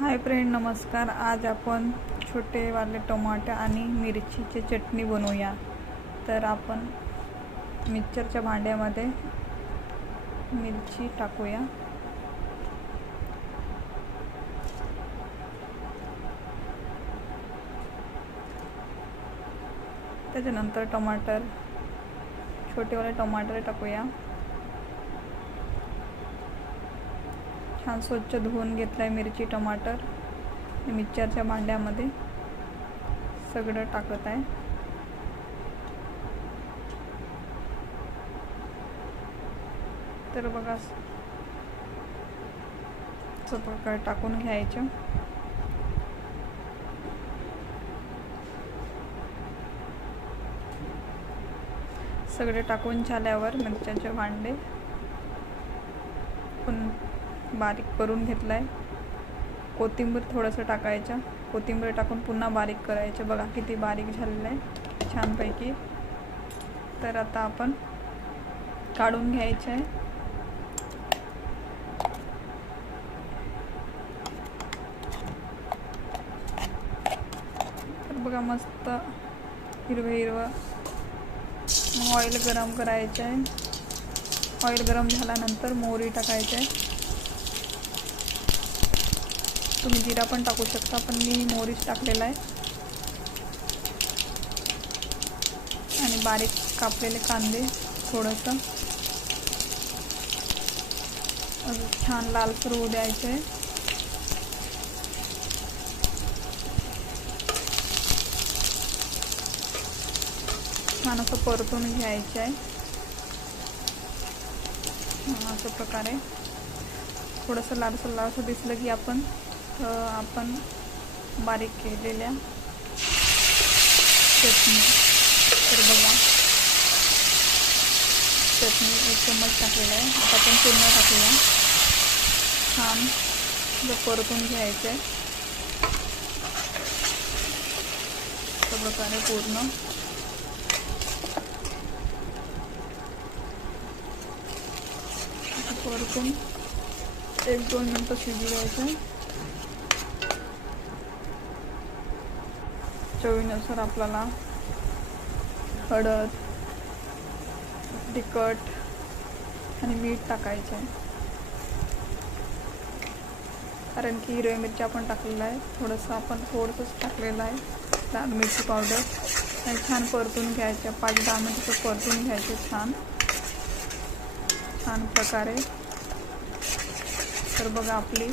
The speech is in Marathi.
हाय फ्रेंड, नमस्कार। आज आपण छोटे वाले टमाटे आणि मिरचीची चटणी बनवूया। तर आपण मिक्सरच्या भांड्यामध्ये मिरची टाकूया, त्याच्यानंतर टमाटर, छोटेवाले टमाटर टाकूया। छान स्वच्छ धुवून घेतलाय मिरची टमाटर। मिक्सरच्या भांड्यामध्ये सगळं टाकत आहे। तर बघा, असं प्रकारे टाकून घ्यायचं। सगळे टाकून झाल्यावर मिरच्याचे भांडे पण बारीक करून घेतलाय। कोथिंबीर थोडंसं टाकायचं, कोथिंबीर टाकून पुन्हा बारीक करायचं। बघा किती बारीक झालेलं आहे छानपैकी। तर आता आपण काढून घ्यायचं आहे। तर बघा मस्त हिरवं ऑइल गरम करायचं आहे। ऑइल गरम झाल्यानंतर मोहरी टाकायचं आहे। तुम्ही जिरा पण टाकू शकता, पण मी मोहरीच टाकलेला आहे। आणि बारीक कापलेले कांदे थोडंसं छान लालसर होऊ द्यायचे आहे। छान असं परतून घ्यायचं आहे। अशा प्रकारे थोडंसं लालसर दिसलं की आपण बारीक केलेल्या चटणी, तर बघा चटणी 1 चम्मच टाकलेला आहे। आता आपण पूर्ण टाकूया। छान परतून घ्यायचं आहे अशा प्रकारे पूर्ण। परतून 1-2 मिनटं शिजू द्यायचं। चवीनुसार आपल्याला हळद, तिखट आणि मीठ टाकायचं आहे, कारण की हिरव्या मिरची आपण टाकलेला आहे। थोडंसं टाकलेलं आहे लाल मिरची पावडर। आणि छान परतून घ्यायचं, 5-10 मिनिटं परतून घ्यायचं छान प्रकारे। तर बघा आपली